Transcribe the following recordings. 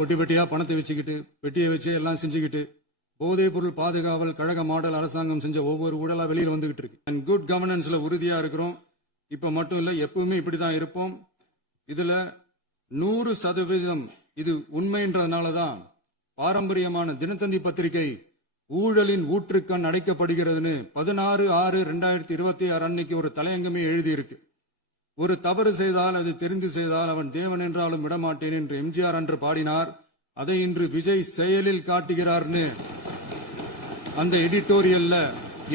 பொட்டி பெட்டியா பணத்தை வச்சுக்கிட்டு பெட்டியை வச்சு எல்லாம் செஞ்சுக்கிட்டு போதைப் பொருள் பாதுகாவல் கழக மாடல் அரசாங்கம் செஞ்ச ஒவ்வொரு ஊழலா வெளியில வந்துகிட்டு இருக்கு. அண்ட் குட் கவர்னன்ஸ்ல உறுதியா இருக்கிறோம். இப்ப மட்டும் இல்ல, எப்பவுமே இப்படிதான் இருப்போம். இதுல 100% இது உண்மைன்றதுனாலதான் பாரம்பரியமான தினத்தந்தி பத்திரிகை ஊழலின் ஊற்றுக்கண் அடைக்கப்படுகிறதுன்னு 16/6/2026 அன்னைக்கு ஒரு தலையங்கமே எழுதியிருக்கு. ஒரு தவறு செய்தால் அது தெரிந்து செய்தால் அவன் தேவன் என்றாலும் விடமாட்டேன் என்று எம்ஜிஆர் அன்று பாடினார். அதை இன்று விஜய் செயலில் காட்டுகிறார்னு அந்த எடிட்டோரியல்ல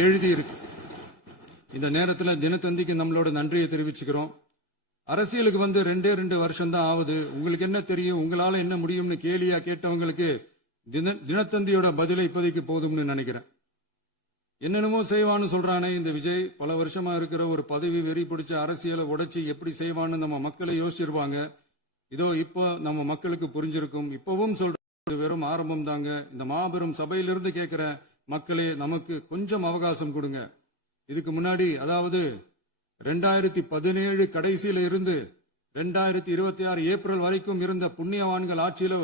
எழுதியிருக்கு. இந்த நேரத்தில் தினத்தந்திக்கு நம்மளோட நன்றியை தெரிவிச்சுக்கிறோம். அரசியலுக்கு வந்து 2 வருஷம் தான் ஆகுது. உங்களுக்கு என்ன தெரியும், உங்களால என்ன முடியும்னு கேலியா கேட்டவங்களுக்கு தினத்தந்தியோட பதிலை இப்போதைக்கு போதும்னு நினைக்கிறேன். என்னென்னமோ செய்வான்னு சொல்றானே இந்த விஜய், பல வருஷமா இருக்கிற ஒரு பதவி வெறி பிடிச்ச அரசியலை உடைச்சி எப்படி செய்வான்னு நம்ம மக்களை யோசிச்சிருவாங்க. இதோ இப்போ நம்ம மக்களுக்கு புரிஞ்சிருக்கும். இப்பவும் சொல்றது வெறும் ஆரம்பம் தாங்க. இந்த மாபெரும் சபையிலிருந்து கேட்கிற மக்களே, நமக்கு கொஞ்சம் அவகாசம் கொடுங்க. இதுக்கு முன்னாடி, அதாவது 2017 கடைசியில இருந்து 2026 ஏப்ரல் வரைக்கும் இருந்த புண்ணியவான்கள் ஆட்சியில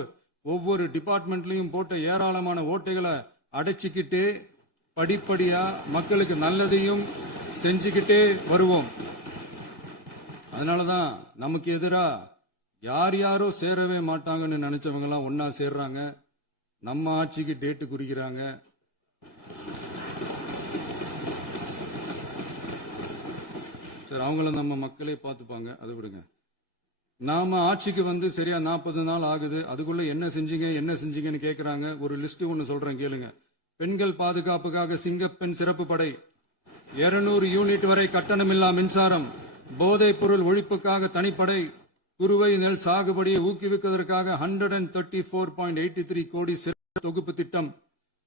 ஒவ்வொரு டிபார்ட்மெண்ட்லயும் போட்ட ஏராளமான ஓட்டைகளை அடைச்சிக்கிட்டே படிப்படியா மக்களுக்கு நல்லதையும் செஞ்சுக்கிட்டே வருவோம். அதனாலதான் நமக்கு எதிரா யாரோ சேரவே மாட்டாங்கன்னு நினைச்சவங்க எல்லாம் ஒன்னா சேர்றாங்க. நம்ம ஆட்சிக்கு டேட்டு குறிக்கிறாங்க. சரி, அவங்கள நம்ம மக்களே பார்த்துப்பாங்க, அதை விடுங்க. நாம ஆட்சிக்கு வந்து சரியா 40 நாள் ஆகுது. அதுக்குள்ள என்ன செஞ்சீங்கன்னு கேக்குறாங்க. ஒரு லிஸ்ட் ஒன்னு சொல்றேன் கேளுங்க. பெண்கள் பாதுகாப்புக்காக சிங்கப்பெண் சிறப்பு படை, 200 யூனிட் வரை கட்டணமில்லா மின்சாரம், போதைப் பொருள் ஒழிப்புக்காக தனிப்படை, குறுவை நெல் சாகுபடியை ஊக்குவிப்பதற்காக 134.83 கோடி சிறப்பு தொகுப்பு திட்டம்,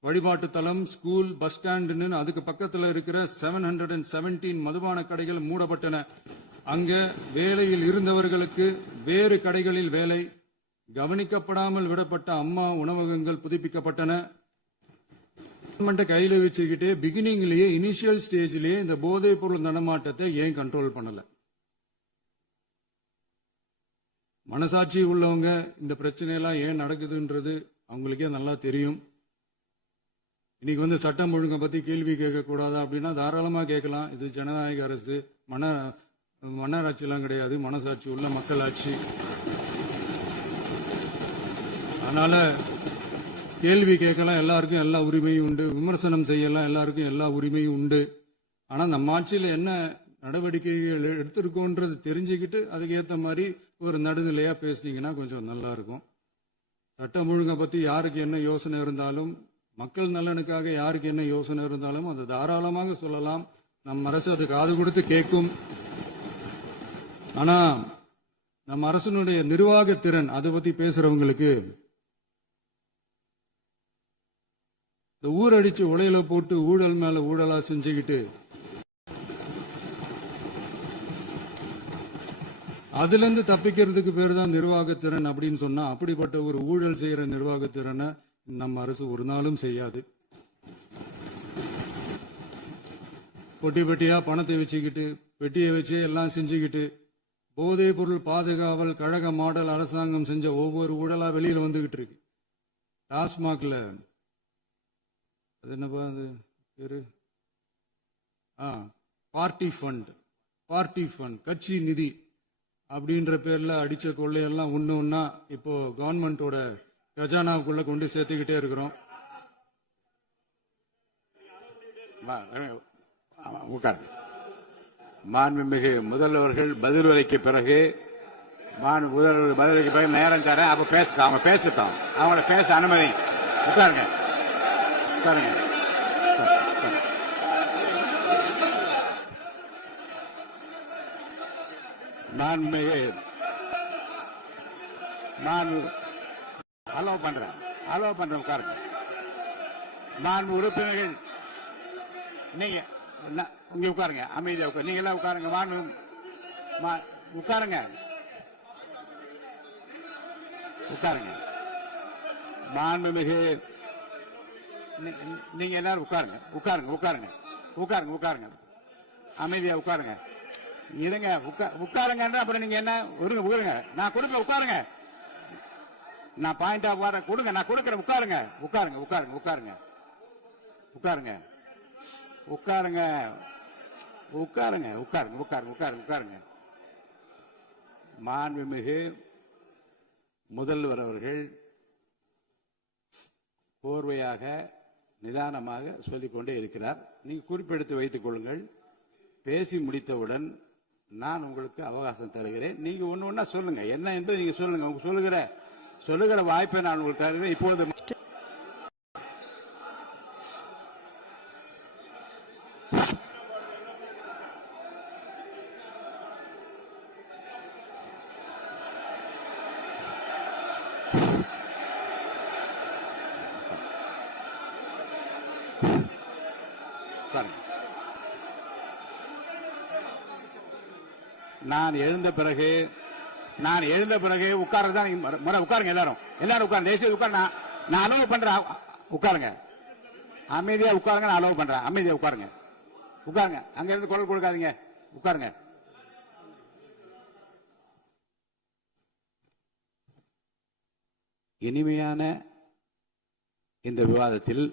வழிபாட்டு தலம், ஸ்கூல், பஸ் ஸ்டாண்ட், அதுக்கு பக்கத்தில் இருக்கிற 717 மதுபான கடைகள் மூடப்பட்டன. அங்க வேலையில் இருந்தவர்களுக்கு வேறு கடைகளில் வேலை, கவனிக்கப்படாமல் விடப்பட்ட அம்மா உணவகங்கள் புதுப்பிக்கப்பட்டன. கையில வச்சுக்கிட்டே பிகினிங்லயே இனிஷியல் ஸ்டேஜ்லயே இந்த போதைப் பொருள் நடமாட்டத்தை ஏன் கண்ட்ரோல் பண்ணல? மனசாட்சி உள்ளவங்க இந்த பிரச்சனையெல்லாம் ஏன் நடக்குதுன்றது அவங்களுக்கே நல்லா தெரியும். இன்னைக்கு வந்து சட்டம் ஒழுங்கை பத்தி கேள்வி கேட்க கூடாதா அப்படின்னா தாராளமா கேட்கலாம். இது ஜனநாயக அரசு, மன்னராட்சி எல்லாம் கிடையாது, மனசாட்சி உள்ள மக்களாட்சி. அதனால கேள்வி கேட்கலாம், எல்லாருக்கும் எல்லா உரிமையும் உண்டு. விமர்சனம் செய்யலாம், எல்லாருக்கும் எல்லா உரிமையும் உண்டு. ஆனா நம்ம ஆட்சியில என்ன நடவடிக்கைகள் எடுத்திருக்கோன்றது தெரிஞ்சுக்கிட்டு அதுக்கு ஏற்ற மாதிரி ஒரு நடுநிலையா பேசுனீங்கன்னா கொஞ்சம் நல்லா இருக்கும். சட்டம் ஒழுங்கை பத்தி யாருக்கு என்ன யோசனை இருந்தாலும், மக்கள் நலனுக்காக யாருக்கு என்ன யோசனை இருந்தாலும் அதை தாராளமாக சொல்லலாம். நம் அரசு அது காது கொடுத்து கேட்கும். ஆனா நம்ம அரசனுடைய நிர்வாக திறன், அதை பத்தி பேசுறவங்களுக்கு இந்த ஊரடிச்சு உலையில போட்டு ஊழல் மேல ஊழலா செஞ்சுக்கிட்டு அதுல இருந்து தப்பிக்கிறதுக்கு பேர் தான் நிர்வாகத்திறன் அப்படின்னு சொன்னா, அப்படிப்பட்ட ஒரு ஊழல் செய்யற நிர்வாகத்திறனை நம்ம அரசு ஒரு நாளும் செய்யாது. பொட்டி பெட்டியா பணத்தை வச்சுக்கிட்டு பெட்டியை வச்சு எல்லாம் செஞ்சுக்கிட்டு போதைப் பொருள் பாதுகாவல் கழக மாடல் அரசாங்கம் செஞ்ச ஒவ்வொரு ஊழலா வெளியில வந்துகிட்டு இருக்கு. டாஸ்மாக்ல அது என்னப்பா அது பேரு, பார்ட்டி ஃபண்ட் கட்சி நிதி அப்படின்ற பேர்ல அடிச்ச கொள்ளையெல்லாம் ஒன்னா இப்போ கவர்மெண்டோட கஜானாவுக்குள்ள கொண்டு சேர்த்துக்கிட்டே இருக்கிறோம். மாண்புமிகு முதல்வர்கள் பதில் உரைக்கு பிறகு முதல்வர் பதிலுக்கு பிறகு நேரம் தரேன். அப்ப பேசட்டும், அவங்க பேசட்டும், அவங்கள பேச அனுமதி. உட்காருங்க. மாண்புமிகு அலோவ் பண்றேன் உட்காருங்க. மாண்பு உறுப்பினர்கள், நீங்க இங்க உட்காருங்க, அமைதியா உட்காரு. நீங்க எல்லாம் உட்காருங்க. உட்காருங்க. மாண்புமிகு, நீங்க எல்லாரும் உட்காருங்க. அமைதியா உட்காருங்க. இருங்க, உட்காருங்க. அப்புறம் நீங்க என்ன உட்காருங்க, நான் கொடுப்பேன். உட்காருங்க. நான் பாயிண்ட் ஆஃப் ஆர்டர் கொடுங்க, நான் கொடுக்கிறேன். உட்காருங்க உட்காருங்க உட்காருங்க உட்காருங்க உட்காருங்க உட்காருங்க உட்காருங்க உட்காருங்க உட்காருங்க உட்காருங்க உட்காருங்க. மாண்புமிகு முதல்வர் அவர்கள் கோர்வையாக நிதானமாக சொல்லிக்கொண்டே இருக்கிறார். நீங்க குறிப்பெடுத்து வைத்துக் கொள்ளுங்கள். பேசி முடித்தவுடன் நான் உங்களுக்கு அவகாசம் தருகிறேன். நீங்க ஒன்னு ஒன்னா சொல்லுங்க, என்ன என்பது நீங்க சொல்லுங்க. உங்க சொல்லுகிற வாய்ப்பை நான் உங்களுக்கு தருகிறேன். இப்பொழுது நான் எழுந்த பிறகு உட்கார்றதுதான் முறை. உட்காருங்க, எல்லாரும் உட்காருங்க. தேசிய உட்கார். நான் அலோவ் பண்றேன். உட்காருங்க, அமைதியா உட்காருங்க. நான் அலோவ் பண்றேன். அமைதியா உட்காருங்க. உட்காருங்க. அங்க இருந்து குரல் கொடுக்காதீங்க. உட்காருங்க. இனிமையான இந்த விவாதத்தில்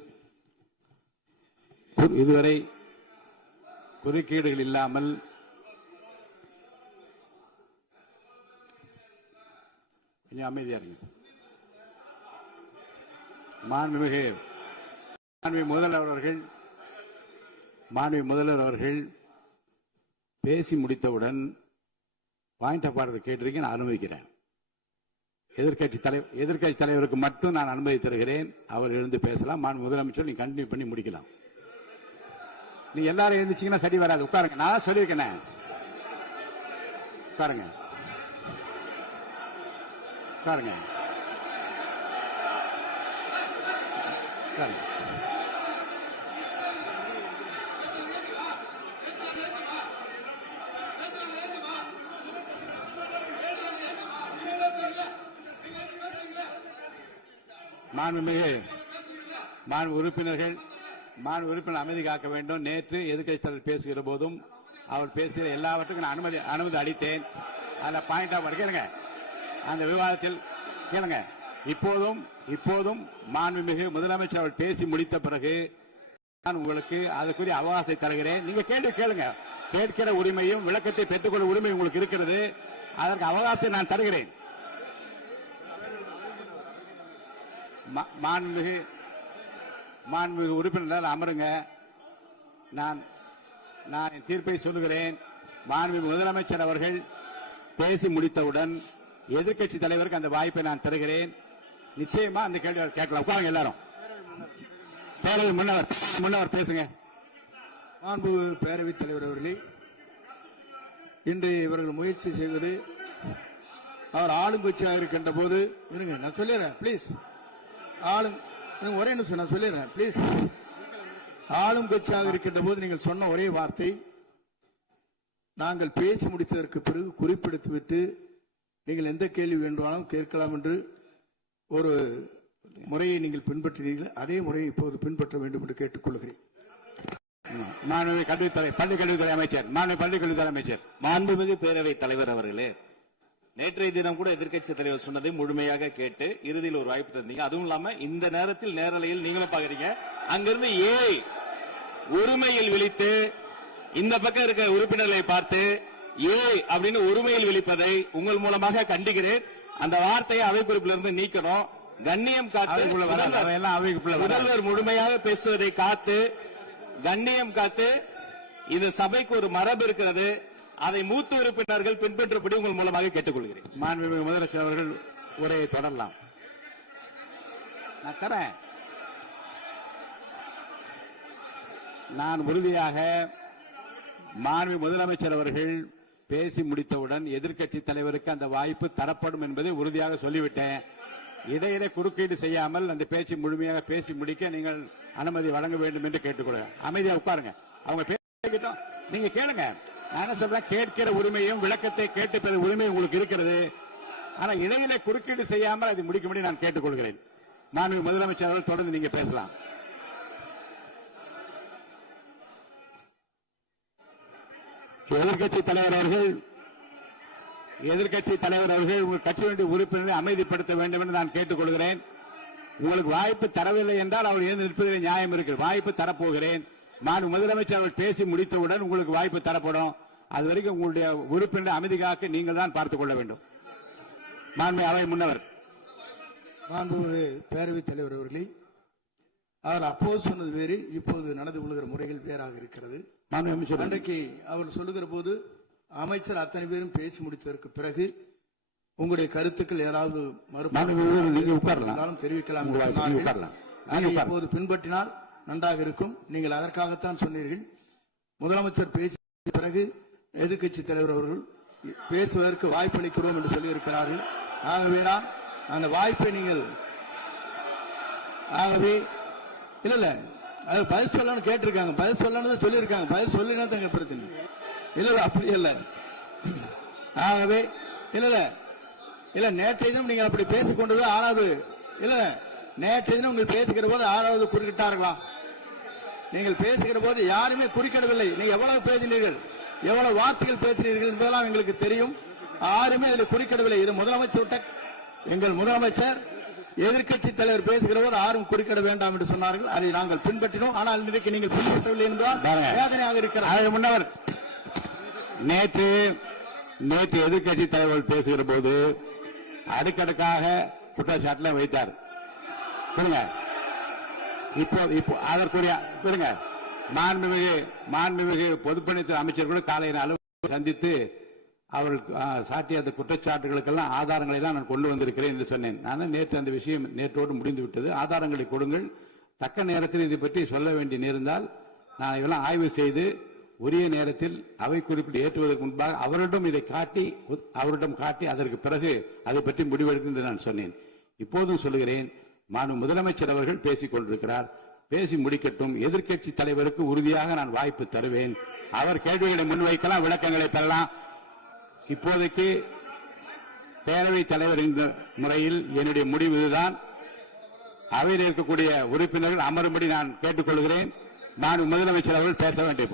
இதுவரை குறுக்கீடுகள் இல்லாமல் கொஞ்சம் அமைதியா இருங்க. மாண்புமிகு முதல்வர் அவர்கள் பேசி முடித்தவுடன் பாயிண்ட் ஆஃப் ஆர்டர் கேட்டிருக்கேன். நான் அனுமதிக்கிறேன். எதிர்க்கட்சி தலைவருக்கு மட்டும் நான் அனுமதி தருகிறேன். அவர் எழுந்து பேசலாம். முதலமைச்சர் நீங்க கண்டினியூ பண்ணி முடிக்கலாம். நீ எல்லாரும் எழுந்துச்சீங்கன்னா சரி வராது. உட்காருங்க. நான் சொல்லியிருக்கேன். உட்காருங்க உட்காருங்க உட்காருங்க. மாண்பு உறுப்பினர் அமைதி காக்க வேண்டும். நேற்று எதிர்க்கட்சி தலைவர் பேசுகிற போதும் அவர் பேசுகிற எல்லாவற்றுக்கும் நான் அனுமதி அளித்தேன். அதுல பாயிண்ட் ஆஃப் கேளுங்க. அந்த விவாதத்தில் கேளுங்க. இப்போதும் மாண்புமிகு முதலமைச்சர் அவர் பேசி முடித்த பிறகு நான் உங்களுக்கு அதுக்குரிய அவகாசத்தை தருகிறேன். நீங்க கேள்வி கேளுங்க. கேட்கிற உரிமையும் விளக்கத்தை பெற்றுக்கொள்ள உரிமை உங்களுக்கு இருக்கிறது. அதற்கு அவகாசத்தை நான் தருகிறேன். மாண்புமிகு உறுப்பினர் அமருங்க. நான் என் தீர்ப்பை சொல்லுகிறேன். மாண்புமிகு முதலமைச்சர் அவர்கள் பேசி முடித்தவுடன் எதிர்க்கட்சி தலைவருக்கு அந்த வாய்ப்பை நான் தருகிறேன். நிச்சயமா அந்த கேள்வி கேட்கலாம். உட்காருங்க எல்லாரும். பேரவை முன்னவர் பேசுங்க. மாண்பு பேரவைத் தலைவர் அவர்களே, இன்று இவர்கள் முயற்சி செய்வது அவர் ஆளுங்கட்சியாக இருக்கின்ற போது இருங்க, நான் சொல்லிடுறேன் பிளீஸ். ஒரே நிமிஷம் நான் சொல்லிடுறேன் பிளீஸ். ஆளும் கட்சியாக இருக்கின்ற போது நீங்கள் சொன்ன ஒரே வார்த்தை, நாங்கள் பேசி முடித்ததற்கு பிறகு குறிப்பிடுத்துவிட்டு நீங்கள் எந்த கேள்வி வேண்டுமானாலும் கேட்கலாம் என்று ஒரு முறையை நீங்கள் பின்பற்றினீர்கள். அதே முறையை இப்போது பின்பற்ற வேண்டும் என்று கேட்டுக்கொள்கிறேன். பள்ளிக்கல்வித்துறை அமைச்சர். மாண்புமிகு பேரவைத் தலைவர் அவர்களே, நேற்றைய தினம் கூட எதிர்க்கட்சி தலைவர் சொன்னதை முழுமையாக கேட்டு இறுதியில் ஒரு வாய்ப்பு தந்தீங்க. அதுவும் இல்லாம இந்த நேரத்தில் நேரலையில் நீங்களும் பாக்குறீங்க. அங்கிருந்து உரிமையில் விழித்து இந்த பக்கம் இருக்கிற உறுப்பினர்களை பார்த்து அப்படின்னு உரிமையில் விழிப்பதை உங்கள் மூலமாக கண்டிக்கிறேன். அந்த வார்த்தையை அவை குறிப்பிலிருந்து நீக்கணும். கண்ணியம் காத்து முதல்வர் முழுமையாக பேசுவதை காத்து கண்ணியம் காத்து இந்த சபைக்கு ஒரு மரபு இருக்கிறது. அதை மூத்த உறுப்பினர்கள் பின்பற்றபடி உங்கள் மூலமாக கேட்டுக்கொள்கிறேன். மாண்புமிகு முதலமைச்சர் அவர்கள் உரையை தொடரலாம். நான் தரேன். நான் உறுதியாக மாண்புமிகு முதலமைச்சர் அவர்கள் பேசி முடித்தவுடன் எதிர்க்கட்சி தலைவருக்கு அந்த வாய்ப்பு தரப்படும் என்பதை உறுதியாக சொல்லிவிட்டேன். இடையிலே குறுக்கீடு செய்யாமல் அந்த பேச்சு முழுமையாக பேசி முடிக்க நீங்கள் அனுமதி வழங்க வேண்டும் என்று கேட்டுக்கொள்கிறேன். அமைதியா உட்காருங்க. அவங்க பேசிக்கிட்டோம், நீங்க கேளுங்க. நான் என்ன சொல்றேன், கேட்கிற உரிமையும் விளக்கத்தை கேட்டு பெற உரிமை உங்களுக்கு இருக்கிறது. ஆனா இடையிலே குறுக்கீடு செய்யாமல் அதை முடிக்கும்படி நான் கேட்டுக்கொள்கிறேன். மாண்புமிகு முதலமைச்சர் அவர்கள் தொடர்ந்து நீங்க பேசலாம். எதிர்க்கட்சி தலைவர் அவர்கள் எதிர்க்கட்சி தலைவர் அவர்கள் உங்கள் கட்சியினுடைய உறுப்பினரை அமைதிப்படுத்த வேண்டும் என்று நான் கேட்டுக் கொள்கிறேன். உங்களுக்கு வாய்ப்பு தரவில்லை என்றால் அவர் எழுந்து நிற்பதில் நியாயம் இருக்கு. வாய்ப்பு தரப்போகிறேன். நான் முதலமைச்சர் அவர்கள் பேசி முடித்தவுடன் உங்களுக்கு வாய்ப்பு தரப்படும். அது வரைக்கும் உங்களுடைய உறுப்பினரை அமைதி காக்க நீங்கள் தான் பார்த்துக் கொள்ள வேண்டும். மாண்புமிகு அவை முன்னவர். மாண்புமிகு பேரவைத் தலைவர் அவர்களே, அவர் அப்போது சொன்னது வேறு, இப்போது நடந்து கொள்கிற முறைகள் வேறாக இருக்கிறது. மாண்புமிகு அமைச்சர் அன்றைக்கு அவர் சொல்லுகிற போது அமைச்சர் அத்தனை பேரும் பேசி முடித்ததற்கு பிறகு உங்களுடைய கருத்துக்கள் ஏதாவது நீங்க உட்காரலாம். தெரிவிக்கலாம். நீங்க உட்காரலாம். இப்போது பின்பற்றினால் நன்றாக இருக்கும். நீங்கள் அதற்காகத்தான் சொன்னீர்கள். முதலமைச்சர் பேசிய பிறகு எதிர்க்கட்சி தலைவர் அவர்கள் பேசுவதற்கு வாய்ப்பளிக்கிறோம் என்று சொல்லியிருக்கிறார்கள். ஆகவேதான் அந்த வாய்ப்பை நீங்கள் இல்ல அது பதில் சொல்லணும்னு கேட்டிருக்காங்க. பதில் சொல்லணும் சொல்லியிருக்காங்க. பதில் சொல்லினா தாங்க பிரச்சனை. இல்ல அப்படி இல்ல. ஆகவே இல்ல நேற்றைய தினம் நீங்கள் அப்படி பேசிக் கொண்டது ஆறாவது இல்ல. நேற்றைய தினம் நீங்கள் பேசுகிற போது ஆறாவது குறுக்கிட்டார்களா? நீங்கள் பேசுகிற போது யாருமே குறுக்கிடவில்லை. நீங்க எவ்வளவு பேசினீர்கள், எவ்வளவு வார்த்தைகள் பேசினீர்கள் என்பதெல்லாம் எங்களுக்கு தெரியும். யாருமே அதில் குறுக்கிடவில்லை. இது முதலமைச்சர், எங்கள் முதலமைச்சர் எதிர்க்கட்சி தலைவர் பேசுகிற போது யாரும் குறுக்கிட வேண்டாம் என்று சொன்னார்கள். அதை நாங்கள் பின்பற்றினோம். ஆனால் இன்றைக்கு நீங்கள் பின்பற்றவில்லை என்பதால் வேதனையாக இருக்கிறார். முன்னவர் நேற்று எதிர்க்கட்சி தலைவர் பேசுகிற போது அடுக்கடுக்காக குற்றச்சாட்டுல வைத்தார். இப்போ அதற்குரிய மாண்புமிகு பொதுப்பணித்துறை அமைச்சர்களும் காலையில் அலுவலகம் சந்தித்து அவர்கள் சாட்டிய அந்த குற்றச்சாட்டுகளுக்கெல்லாம் ஆதாரங்களை தான் நான் கொண்டு வந்திருக்கிறேன் என்று சொன்னேன். நான் நேற்று அந்த விஷயம் நேற்றோடு முடிந்து விட்டது. ஆதாரங்களை கொடுங்கள். தக்க நேரத்தில் இதை பற்றி சொல்ல வேண்டி நேர்ந்தால் நான் இதெல்லாம் ஆய்வு செய்து உரிய நேரத்தில் அவை குறிப்பிட்டு ஏற்றுவதற்கு முன்பாக அவரிடம் காட்டி அதற்கு பிறகு அதை பற்றி முடிவெடுக்கும் என்று நான் சொன்னேன். இப்போதும் சொல்லுகிறேன், முதலமைச்சர் அவர்கள் பேசிக் கொண்டிருக்கிறார். பேசி முடிக்கட்டும். எதிர்க்கட்சி தலைவருக்கு உறுதியாக நான் வாய்ப்பு தருவேன். அவர் கேள்விகளை முன்வைக்கலாம், விளக்கங்களை பெறலாம். இப்போதைக்கு பேரவைத் தலைவர் என்ற முறையில் என்னுடைய முடிவு இதுதான். அவையில் இருக்கக்கூடிய உறுப்பினர்கள் அமரும்படி நான் கேட்டுக்கொள்கிறேன். நான் முதலமைச்சர் அவர்கள் பேச வேண்டிய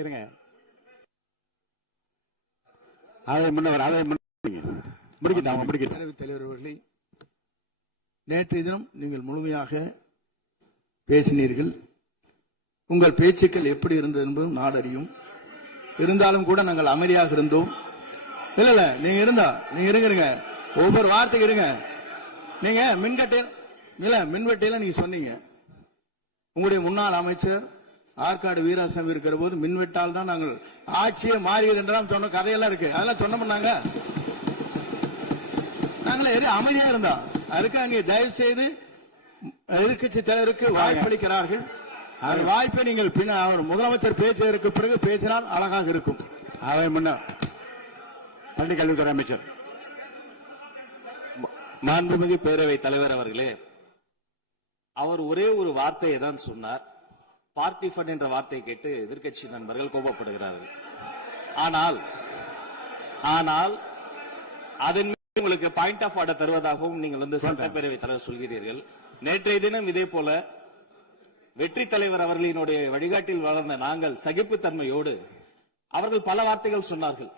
இருங்க. பேரவைத் தலைவர் அவர்களே, நேற்றைய தினம் நீங்கள் முழுமையாக பேசினீர்கள். உங்கள் பேச்சுக்கள் எப்படி இருந்தது என்பதும் நாடறியும். இருந்தாலும் கூட நாங்கள் அமைதியாக இருந்தோம். இல்ல நீங்க இருங்க. ஒவ்வொரு வார்த்தைக்கு இருங்க. நீங்க மின்வெட்டையில நீங்க சொன்னீங்க. உங்களுடைய முன்னாள் அமைச்சர் ஆற்காடு வீராசாமி இருக்கிற போது மின்வெட்டால் தான் நாங்கள் ஆட்சியை மாறுகிறது என்றெல்லாம் சொன்ன கதையெல்லாம் இருக்கு. அதெல்லாம் சொன்னோம்னாங்க. நாங்களே அமைதியா இருந்தோம். அதுக்கு அங்கே தயவு செய்து எதிர்க்கட்சி தலைவருக்கு வாய்ப்பளிக்கிறார்கள். அந்த வாய்ப்பை நீங்கள் அவர் முதலமைச்சர் பேசியதற்கு பிறகு பேசினால் அழகாக இருக்கும். அவை முன்னர் பள்ளிக்கல்வித்துறை அமைச்சர். மாண்புமிகு பேரவைத் தலைவர் அவர்களே, அவர் ஒரே ஒரு வார்த்தையை தான் சொன்னார். பார்ட்டி ஃபண்ட் என்ற வார்த்தையை கேட்டு எதிர்க்கட்சி நண்பர்கள் கோபப்படுகிறார்கள். ஆனால் அதன் மீது உங்களுக்கு பாயிண்ட் ஆஃப் ஆர்டர் தருவதாகவும் நீங்கள் சட்டப்பேரவைத் தலைவர் சொல்கிறீர்கள். நேற்றைய தினம் இதே போல வெற்றி தலைவர் அவர்களினுடைய வழிகாட்டில் வளர்ந்த நாங்கள் சகிப்புத்தன்மையோடு அவர்கள் பல வார்த்தைகள் சொன்னார்கள்.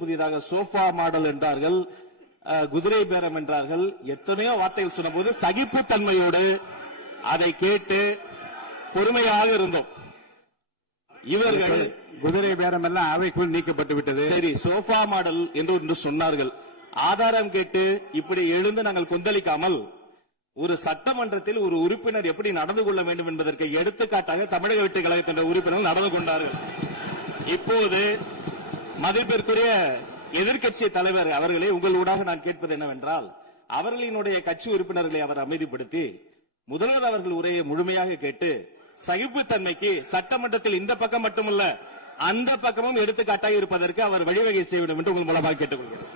புதிதாக சோஃபா மாடல் என்றார்கள், குதிரை பேரம் என்றார்கள், எத்தனையோ வார்த்தைகள் சொன்ன போது சகிப்புத்தன்மையோடு அதை கேட்டு பொறுமையாக இருந்தோம். இவர்கள் குதிரை பேரம் எல்லாம் அவைக்குள் நீக்கப்பட்டு விட்டது. சரி, சோஃபா மாடல் என்று சொன்னார்கள். ஆதாரம் கேட்டு இப்படி எழுந்து நாங்கள் கொந்தளிக்காமல் ஒரு சட்டமன்றத்தில் ஒரு உறுப்பினர் எப்படி நடந்து கொள்ள வேண்டும் என்பதற்கு எடுத்துக்காட்டாக தமிழக வெற்றி கழகத்தின் உறுப்பினர்கள் நடந்து கொண்டார்கள். இப்போது மதிப்பிற்குரிய எதிர்க்கட்சி தலைவர் அவர்களே, உங்களூடாக நான் கேட்பது என்னவென்றால், அவர்களினுடைய கட்சி உறுப்பினர்களை அவர் அமைதிப்படுத்தி முதல்வர் அவர்கள் உரையை முழுமையாக கேட்டு சகிப்புத்தன்மைக்கு சட்டமன்றத்தில் இந்த பக்கம் மட்டுமல்ல அந்த பக்கமும் எடுத்துக்காட்டாக இருப்பதற்கு அவர் வழிவகை செய்ய வேண்டும் என்று உங்கள் மூலமாக கேட்டுக்கொள்கிறேன்.